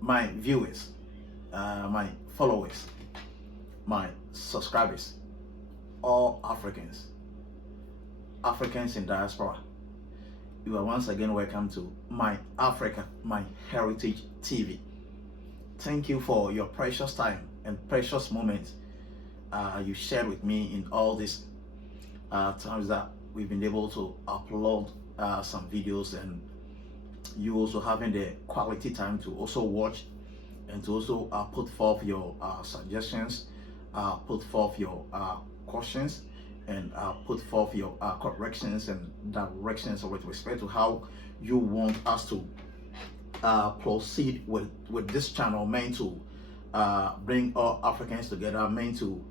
my viewers, my followers, my subscribers, all Africans in diaspora. You are once again welcome to My Africa, My Heritage TV. Thank you for your precious time and precious moments you shared with me in all these times that we've been able to upload some videos, and you also having the quality time to also watch and to also put forth your suggestions, put forth your questions, and put forth your corrections and directions with respect to how you want us to proceed with this channel, meant to bring all Africans together, meant to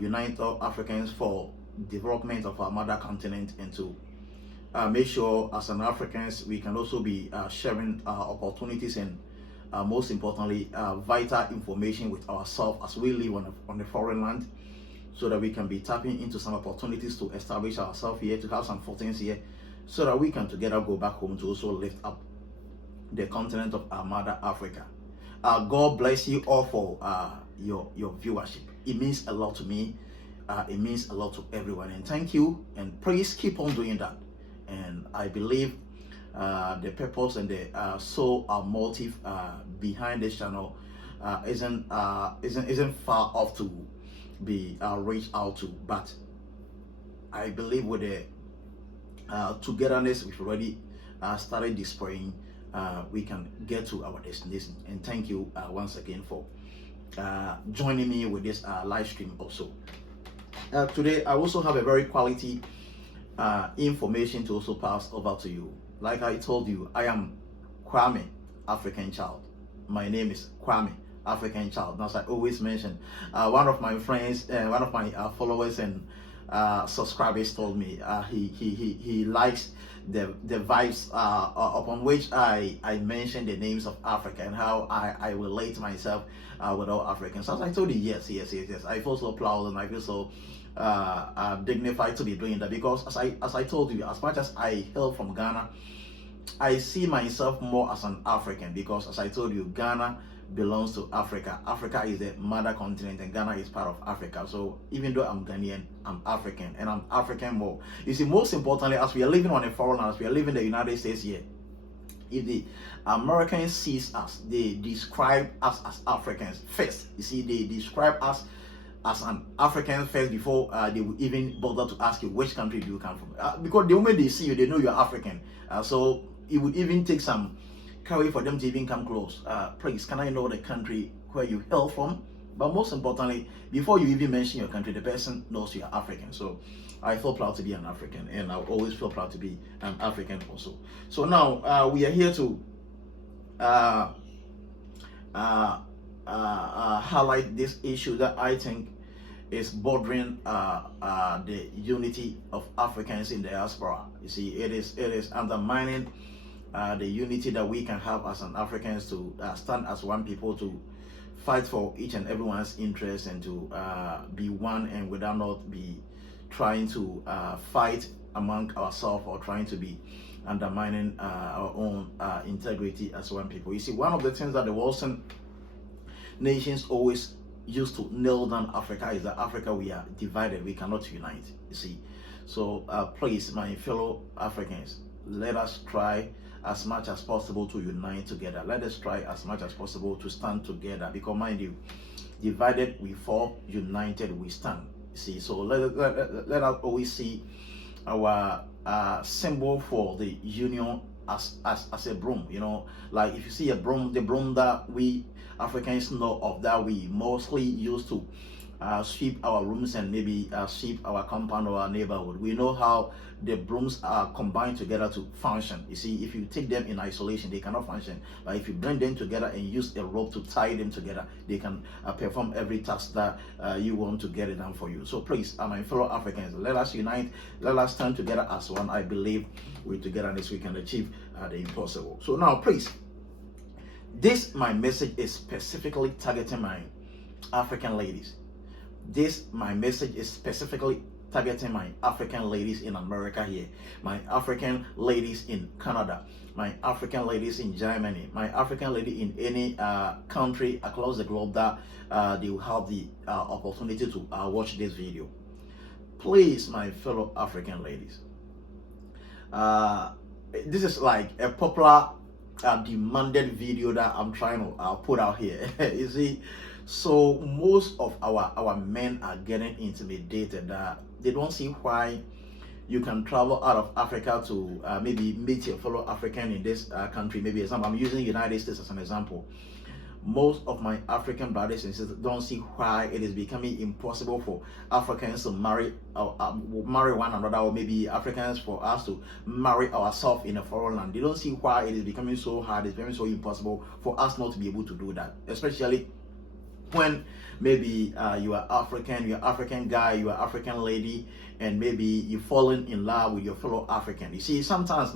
unite all Africans for development of our mother continent, and to make sure as an Africans we can also be sharing opportunities and most importantly vital information with ourselves as we live on the foreign land, so that we can be tapping into some opportunities to establish ourselves here, to have some footings here, so that we can together go back home to also lift up the continent of our mother Africa. God bless you all for your viewership. It means a lot to me. It means a lot to everyone, and thank you, and please keep on doing that. And I believe the purpose and the sole motive behind this channel isn't far off to be reached out to, but I believe with the togetherness we've already started displaying, we can get to our destination. And thank you once again for joining me with this live stream also. Today I also have a very quality information to also pass over to you. Like I told you, I am Kwame, African Child. My name is Kwame, African Child. As I always mention, one of my friends, one of my followers and subscribers told me he likes the vibes upon which I mention the names of Africa and how I relate myself with all Africans. As I told you, yes. I feel so proud and I feel so dignified to be doing that, because as I told you, as much as I hail from Ghana, I see myself more as an African, because as I told you, Ghana belongs to Africa. Africa is the mother continent and Ghana is part of Africa. So even though I'm Ghanaian, I'm African, and I'm African more. You see, most importantly, as we are living on a foreign land, as we are living in the United States here, if the Americans sees us, they describe us as Africans first. You see, they describe us as an African first before they will even bother to ask you which country do you come from. Because the moment they see you, they know you're African. So it would even take some courage for them to even come close. Please, can I know the country where you hail from? But most importantly, before you even mention your country, the person knows you're African. So I feel proud to be an African, and I always feel proud to be an African also. So now we are here to highlight this issue that I think is bordering the unity of Africans in diaspora. You see, it is undermining the unity that we can have as an Africans to stand as one people, to fight for each and everyone's interests, and to be one, and without not be trying to fight among ourselves or trying to be undermining our own integrity as one people. You see, one of the things that the Western nations always used to nail down Africa is that Africa, we are divided, we cannot unite. You see, so please, my fellow Africans, let us try as much as possible to unite together. Let us try as much as possible to stand together, because mind you, divided we fall, united we stand. You see, so let us always see our symbol for the union as a broom. You know, like if you see a broom, the broom that we Africans know of, that we mostly use to sweep our rooms and maybe sweep our compound or our neighborhood. We know how the brooms are combined together to function. You see, if you take them in isolation, they cannot function. But if you bring them together and use a rope to tie them together, they can perform every task that you want to get it done for you. So please, my fellow Africans, let us unite. Let us stand together as one. I believe with togetherness we can achieve the impossible. So now, please, this my message is specifically targeting my African ladies. My message is specifically targeting my African ladies in America here, my African ladies in Canada, my African ladies in Germany, my African lady in any country across the globe that they will have the opportunity to watch this video. Please, my fellow African ladies, this is like a popular demanded video that I'm trying to put out here. You see, so most of our men are getting intimidated that they don't see why you can travel out of Africa to maybe meet your fellow African in this country. Maybe example, I'm using the United States as an example. Most of my African brothers and sisters don't see why it is becoming impossible for Africans to marry one another, or maybe Africans for us to marry ourselves in a foreign land. They don't see why it is becoming so hard, it's becoming so impossible for us not to be able to do that, especially when maybe you are African guy, you are African lady, and maybe you've fallen in love with your fellow African. You see, sometimes,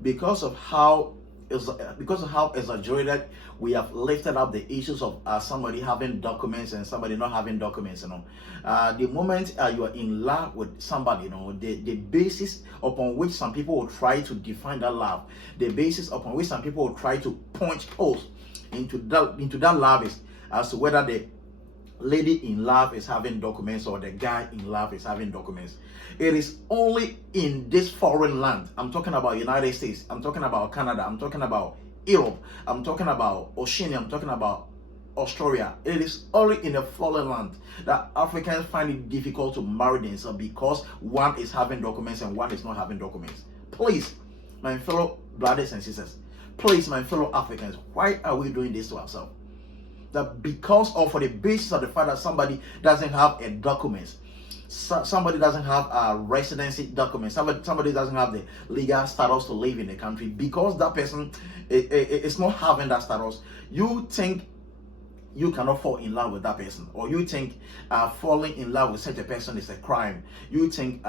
because of how exaggerated we have lifted up the issues of somebody having documents and somebody not having documents, the moment you are in love with somebody, the basis upon which some people will try to define that love, the basis upon which some people will try to punch holes into that love is as to whether the lady in love is having documents or the guy in love is having documents. It is only in this foreign land. I'm talking about United States, I'm talking about Canada, I'm talking about Europe, I'm talking about Oceania, I'm talking about Australia. It is only in a foreign land that Africans find it difficult to marry themselves because one is having documents and one is not having documents. Please, my fellow brothers and sisters, please, my fellow Africans, why are we doing this to ourselves? That because of, for the basis of the fact that somebody doesn't have a document, somebody doesn't have a residency document, somebody doesn't have the legal status to live in the country, because that person is not having that status, you think you cannot fall in love with that person, or you think falling in love with such a person is a crime, you think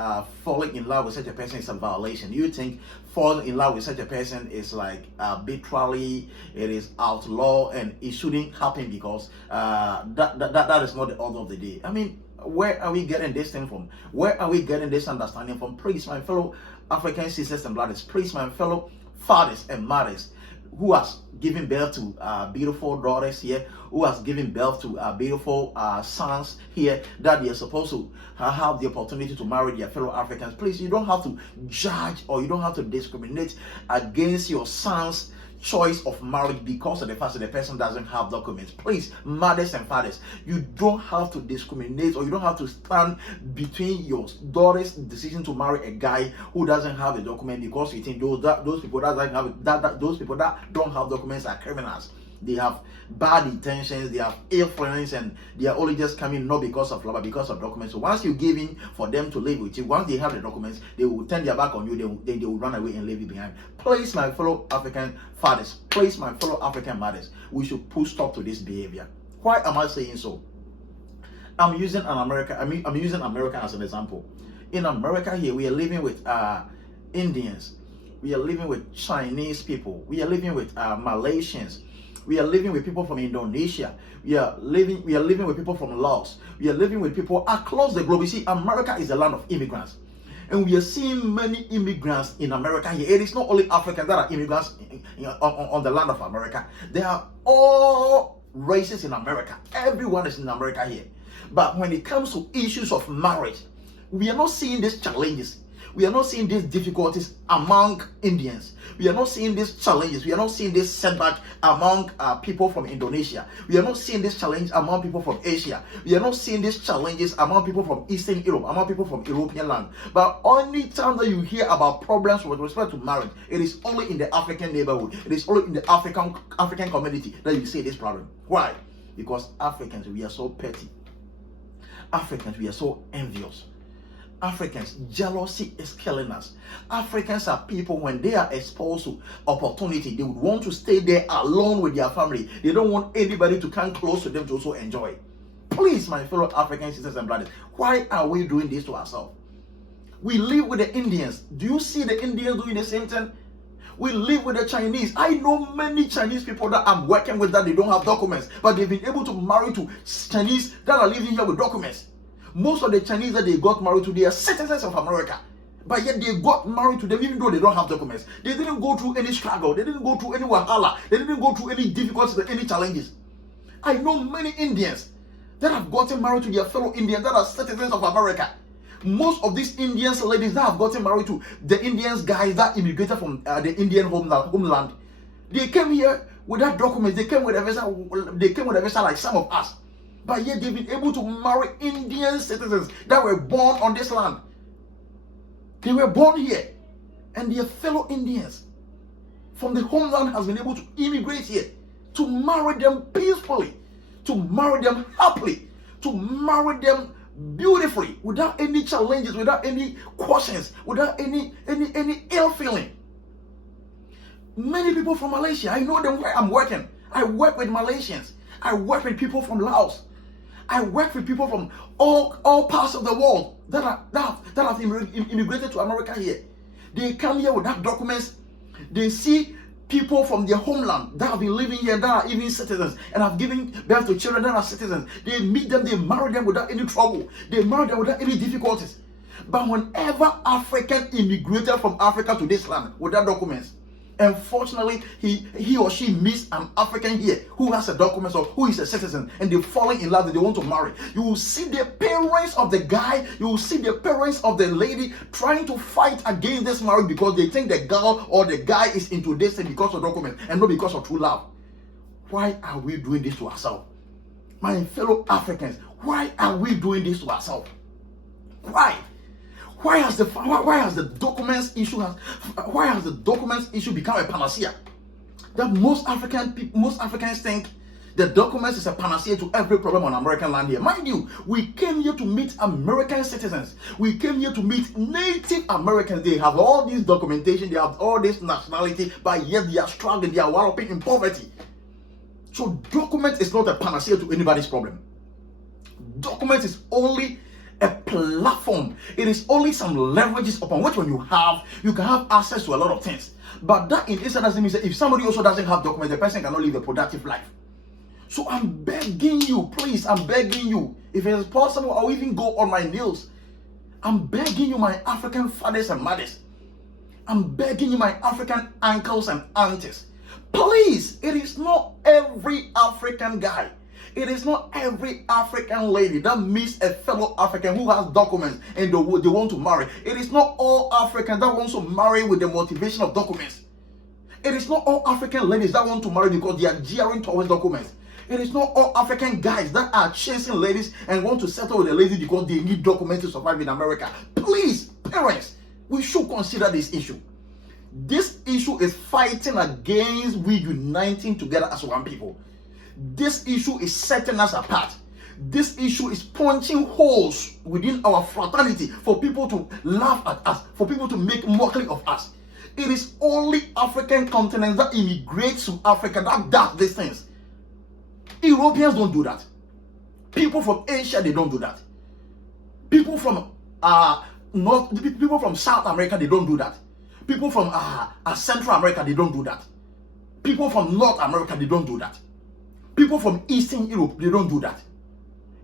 falling in love with such a person is a violation, you think falling in love with such a person is like arbitrarily, it is outlaw and it shouldn't happen because that is not the order of the day. I mean, where are we getting this thing from? Where are we getting this understanding from? Please, my fellow African sisters and brothers, please, my fellow fathers and mothers who has given birth to beautiful daughters here, who has given birth to beautiful sons here, that they are supposed to have the opportunity to marry their fellow Africans. Please, you don't have to judge or you don't have to discriminate against your son's choice of marriage because of the fact that the person doesn't have documents. Please, mothers and fathers, you don't have to discriminate or you don't have to stand between your daughter's decision to marry a guy who doesn't have a document because you think those people that don't have documents are criminals. They have bad intentions, they have ill friends, and they are only just coming not because of love but because of documents. So once you give in for them to live with you, once they have the documents, they will turn their back on you, then they will run away and leave you behind. Please, my fellow African fathers, please, my fellow African mothers, we should put stop to this behavior. Why am I saying so? I'm using America as an example. In America here, we are living with Indians, we are living with Chinese people, we are living with Malaysians, we are living with people from Indonesia. We are living with people from Laos. We are living with people across the globe. You see, America is a land of immigrants. And we are seeing many immigrants in America here. It is not only Africans that are immigrants on the land of America. There are all races in America. Everyone is in America here. But when it comes to issues of marriage, we are not seeing these challenges. We are not seeing these difficulties among Indians. We are not seeing these challenges. We are not seeing this setback among people from Indonesia. We are not seeing this challenge among people from Asia. We are not seeing these challenges among people from Eastern Europe, among people from European land. But only time that you hear about problems with respect to marriage, it is only in the African neighborhood. It is only in the African community that you see this problem. Why? Because Africans, we are so petty. Africans, we are so envious. Africans, jealousy is killing us. Africans are people, when they are exposed to opportunity, they would want to stay there alone with their family. They don't want anybody to come close to them to also enjoy. Please, my fellow African sisters and brothers, why are we doing this to ourselves? We live with the Indians. Do you see the Indians doing the same thing? We live with the Chinese. I know many Chinese people that I'm working with that they don't have documents, but they've been able to marry to Chinese that are living here with documents. Most of the Chinese that they got married to, they are citizens of America. But yet they got married to them even though they don't have documents. They didn't go through any struggle. They didn't go through any wahala. They didn't go through any difficulties or any challenges. I know many Indians that have gotten married to their fellow Indians that are citizens of America. Most of these Indians ladies that have gotten married to the Indians guys that immigrated from the Indian homeland, they came here without documents. They came with a visa. They came with a visa like some of us. But yet they've been able to marry Indian citizens that were born on this land. They were born here, and their fellow Indians from the homeland has been able to immigrate here, to marry them peacefully, to marry them happily, to marry them beautifully, without any challenges, without any questions, without any ill feeling. Many people from Malaysia, I know them where I'm working. I work with Malaysians. I work with people from Laos. I work with people from all parts of the world that have immigrated to America here. They come here without documents. They see people from their homeland that have been living here, that are even citizens, and have given birth to children that are citizens. They meet them, they marry them without any trouble. They marry them without any difficulties. But whenever African immigrated from Africa to this land without documents, unfortunately, he or she meets an African here who has a document or who is a citizen, and they're falling in love and they want to marry. You will see the parents of the guy, you will see the parents of the lady trying to fight against this marriage because they think the girl or the guy is into this thing because of documents and not because of true love. Why are we doing this to ourselves? My fellow Africans, why are we doing this to ourselves? Why? Why has the documents issue become a panacea? That most Africans think the documents is a panacea to every problem on American land here. Mind you, we came here to meet American citizens. We came here to meet Native Americans. They have all this documentation, they have all this nationality, but yet they are struggling, they are wallowing in poverty. So document is not a panacea to anybody's problem. Document is only a platform. It is only some leverages upon which when you can have access to a lot of things. But that in itself doesn't mean that if somebody also doesn't have documents, the person cannot live a productive life. So I'm begging you, please, I'm begging you, if it is possible, I'll even go on my knees. I'm begging you, my African fathers and mothers. I'm begging you, my African uncles and aunties. Please, it is not every African guy. It is not every African lady that meets a fellow African who has documents and they want to marry. It is not all Africans that want to marry with the motivation of documents. It is not all African ladies that want to marry because they are gearing towards documents. It is not all African guys that are chasing ladies and want to settle with a lady because they need documents to survive in America. Please, parents, we should consider this issue. This issue is fighting against we uniting together as one people. This issue is setting us apart. This issue is punching holes within our fraternity for people to laugh at us, for people to make mockery of us. It is only African continents that immigrates to Africa that does these things. Europeans don't do that. People from Asia, they don't do that. People from people from South America, they don't do that. People from Central America, they don't do that. People from North America, they don't do that. People from Eastern Europe, they don't do that.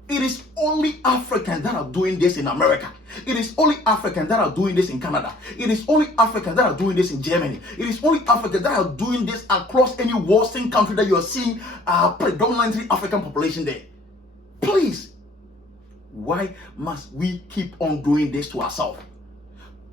It is only Africans that are doing this in America. It is only Africans that are doing this in Canada. It is only Africans that are doing this in Germany. It is only Africans that are doing this across any Western country that you are seeing predominantly African population there. Please, why must we keep on doing this to ourselves?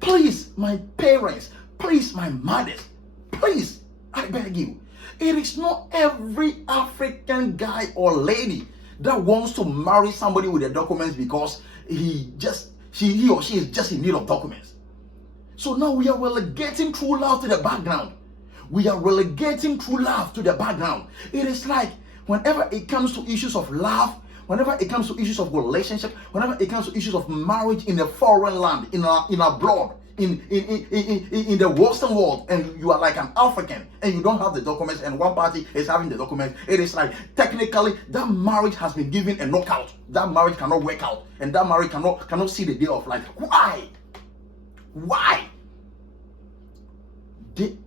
Please, my parents, please, my mothers, please, I beg you. It is not every African guy or lady that wants to marry somebody with the documents because he or she is just in need of documents. So now we are relegating true love to the background. We are relegating true love to the background. It is like whenever it comes to issues of love, whenever it comes to issues of relationship, whenever it comes to issues of marriage in a foreign land, in abroad, in the Western world, and you are like an African and you don't have the documents and one party is having the documents, it is like technically that marriage has been given a knockout. That marriage cannot work out and that marriage cannot see the day of life. Why?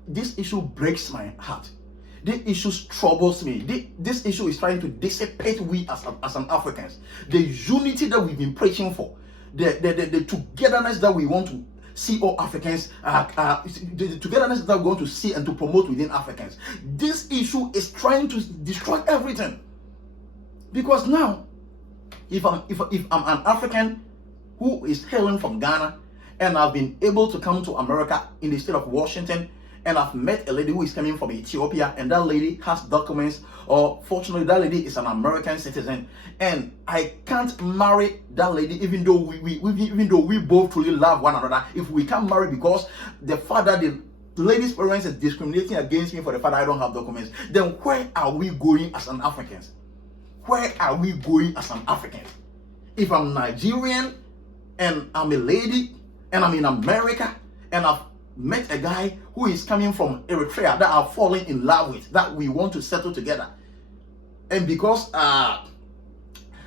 This issue breaks my heart. This issue troubles me. This issue is trying to dissipate we as an Africans. The unity that we've been preaching for, the togetherness that we want to see all Africans, the togetherness that we want to see and to promote within Africans. This issue is trying to destroy everything. Because now, if I'm an African who is hailing from Ghana, and I've been able to come to America in the state of Washington, and I've met a lady who is coming from Ethiopia, and that lady has documents, or fortunately that lady is an American citizen, and I can't marry that lady even though we both truly love one another. If we can't marry because the father, the lady's parents is discriminating against me for the fact I don't have documents, then where are we going as an Africans? Where are we going as an African? If I'm Nigerian and I'm a lady and I'm in America and I've met a guy who is coming from Eritrea that I've fallen in love with, that we want to settle together, and because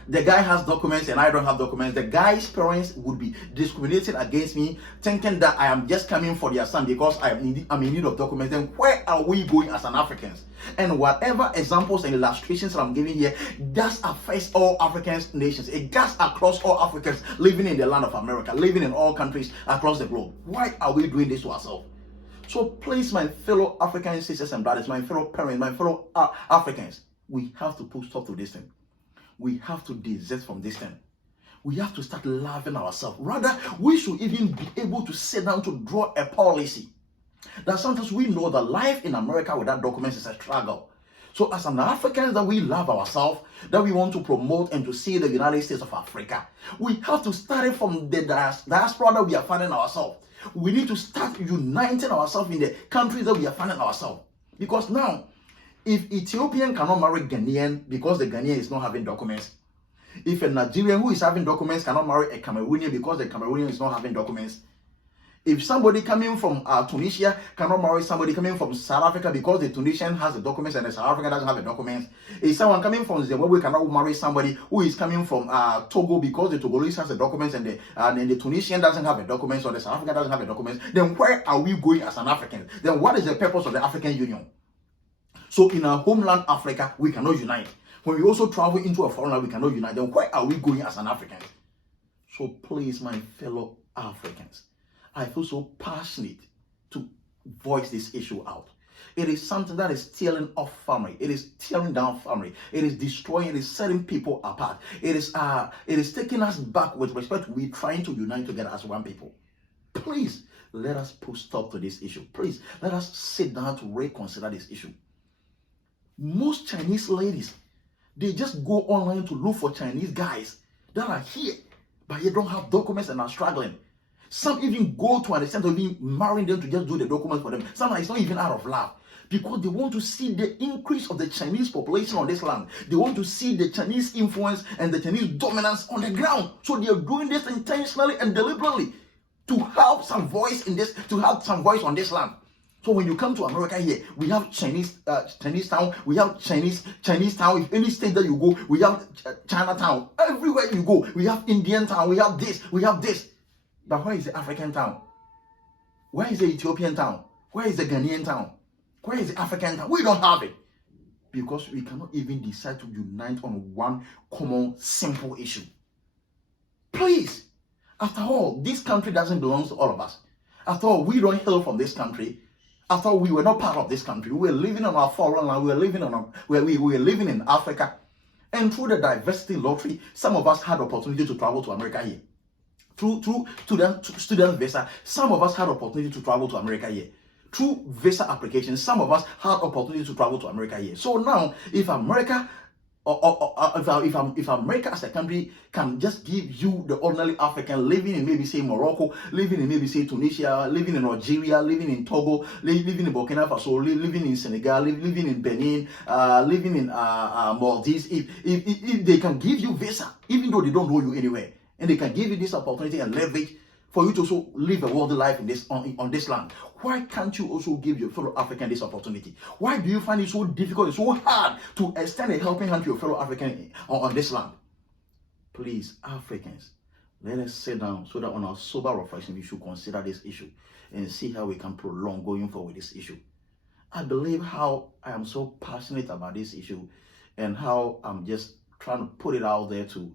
the guy has documents and I don't have documents, the guy's parents would be discriminating against me, thinking that I am just coming for their son because I'm in need of documents. Then where are we going as an Africans? And whatever examples and illustrations that I'm giving here, that affects all African nations. It goes across all Africans living in the land of America, living in all countries across the globe. Why are we doing this to ourselves? So please, my fellow African sisters and brothers, my fellow parents, my fellow Africans, we have to put stop to this thing. We have to desist from this thing. We have to start loving ourselves. Rather, we should even be able to sit down to draw a policy. That sometimes we know that life in America without documents is a struggle. So as an African that we love ourselves, that we want to promote and to see the United States of Africa, we have to start it from the diaspora that we are finding ourselves. We need to start uniting ourselves in the countries that we are finding ourselves. Because now, if Ethiopian cannot marry Ghanaian because the Ghanaian is not having documents, if a Nigerian who is having documents cannot marry a Cameroonian because the Cameroonian is not having documents, if somebody coming from Tunisia cannot marry somebody coming from South Africa because the Tunisian has the documents and the South African doesn't have the documents, if someone coming from Zimbabwe cannot marry somebody who is coming from Togo because the Togolese has the documents and the Tunisian doesn't have the documents or the South African doesn't have the documents, then where are we going as an African? Then what is the purpose of the African Union? So in our homeland Africa, we cannot unite. When we also travel into a foreign land, we cannot unite. Then where are we going as an African? So please, my fellow Africans, I feel so passionate to voice this issue out. It is something that is tearing off family. It is tearing down family. It is destroying, it is setting people apart. It is taking us back with respect to we trying to unite together as one people. Please, let us put stop to this issue. Please, let us sit down to reconsider this issue. Most Chinese ladies, they just go online to look for Chinese guys that are here, but they don't have documents and are struggling. Some even go to an extent of even marrying them to just do the documents for them. Some it's not even out of love, because they want to see the increase of the Chinese population on this land. They want to see the Chinese influence and the Chinese dominance on the ground. So they are doing this intentionally and deliberately to have some voice in this, to have some voice on this land. So when you come to America here, we have Chinese town, we have Chinese town. If any state that you go, we have Chinatown. Everywhere you go, we have Indian town, we have this, we have this. But where is the African town? Where is the Ethiopian town? Where is the Ghanaian town? Where is the African town? We don't have it. Because we cannot even decide to unite on one common, simple issue. Please, after all, this country doesn't belong to all of us. After all, we don't hail from this country. After all, we were not part of this country. We were living on our foreign land. We were living in Africa. And through the diversity lottery, some of us had opportunity to travel to America here. Through student visa, some of us had opportunity to travel to America here. Through visa applications, some of us had opportunity to travel to America here. So now, if America, if America as a country can just give you the ordinary African living in maybe say Morocco, living in maybe say Tunisia, living in Algeria, living in Togo, living in Burkina Faso, living in Senegal, living in Benin, living in Maldives, if they can give you visa, even though they don't know you anywhere, and they can give you this opportunity and leverage for you to also live a worldly life in this on this land, why can't you also give your fellow African this opportunity? Why do you find it so difficult, it's so hard to extend a helping hand to your fellow African on this land? Please, Africans, let us sit down so that on our sober reflection we should consider this issue and see how we can prolong going forward with this issue. I believe how I am so passionate about this issue and how I'm just trying to put it out there to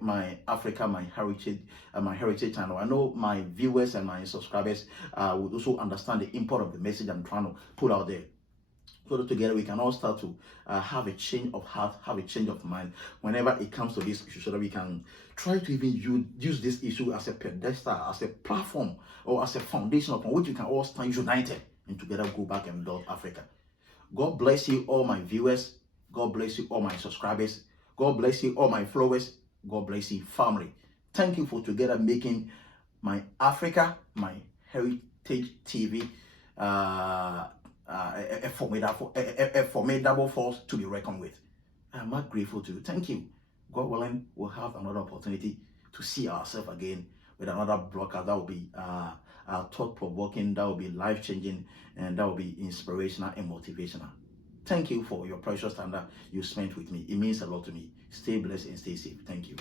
my Africa, my heritage channel. I know my viewers and my subscribers would also understand the import of the message I'm trying to put out there. So that together we can all start to have a change of heart, have a change of mind whenever it comes to this issue, so that we can try to even use this issue as a pedestal, as a platform, or as a foundation upon which we can all stand united and together go back and build Africa. God bless you, all my viewers. God bless you, all my subscribers. God bless you, all my followers. God bless you, family. Thank you for together making my Africa, my Heritage TV, a formidable force to be reckoned with. I'm not grateful to you. Thank you. God willing, we'll have another opportunity to see ourselves again with another broadcast that will be thought-provoking, that will be life-changing, and that will be inspirational and motivational. Thank you for your precious time that you spent with me. It means a lot to me. Stay blessed and stay safe. Thank you.